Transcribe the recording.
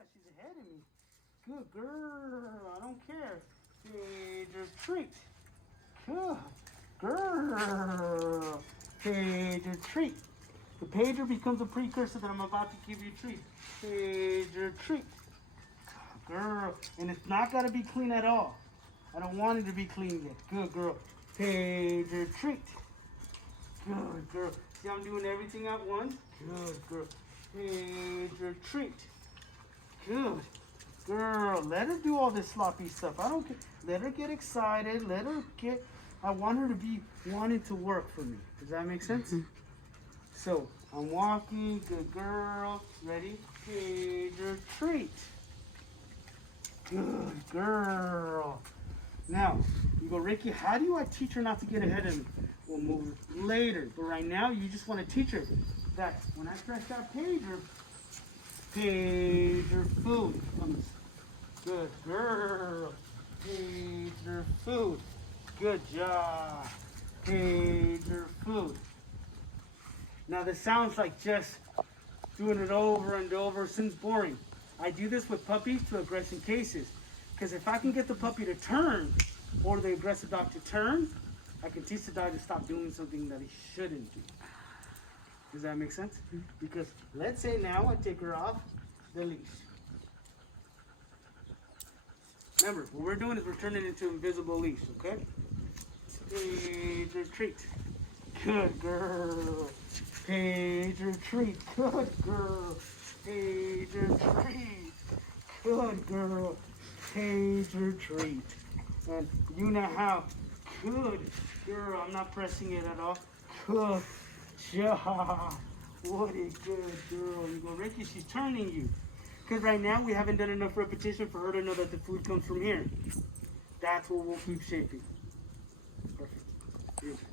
that. She's ahead of me. Good girl. I don't care. Pager treat. Good girl. Pager treat. The pager becomes a precursor that I'm about to give you a treat. Pager treat. Girl. And it's not got to be clean at all. I don't want it to be clean yet. Good girl. Pager treat. Good girl. See, I'm doing everything at once. Good girl. Pager treat. Good girl. Let her do all this sloppy stuff. I don't care. Let her get excited. Let her get. I want her to be wanting to work for me. Does that make sense? So I'm walking. Good girl. Ready? Pager treat. Good girl. Now, you go, Ricky, how do I teach her not to get ahead of me? We'll move later. But right now, you just want to teach her that when I press that pager, pager food comes. Good girl. Pager food. Good job. Pager food. Now, this sounds like just doing it over and over seems boring. I do this with puppies to aggressive cases. Because if I can get the puppy to turn, or the aggressive dog to turn, I can teach the dog to stop doing something that he shouldn't do. Does that make sense? Because let's say now I take her off the leash. Remember, what we're doing is we're turning it into invisible leash, okay? Pager treat. Good girl. Pager treat. Good girl. Pager treat. Good girl. Pager treat. And you know how. Good girl. I'm not pressing it at all. Good job. What a good girl. You go, Ricky, she's turning you. Because right now we haven't done enough repetition for her to know that the food comes from here. That's what we'll keep shaping. Perfect. Beautiful.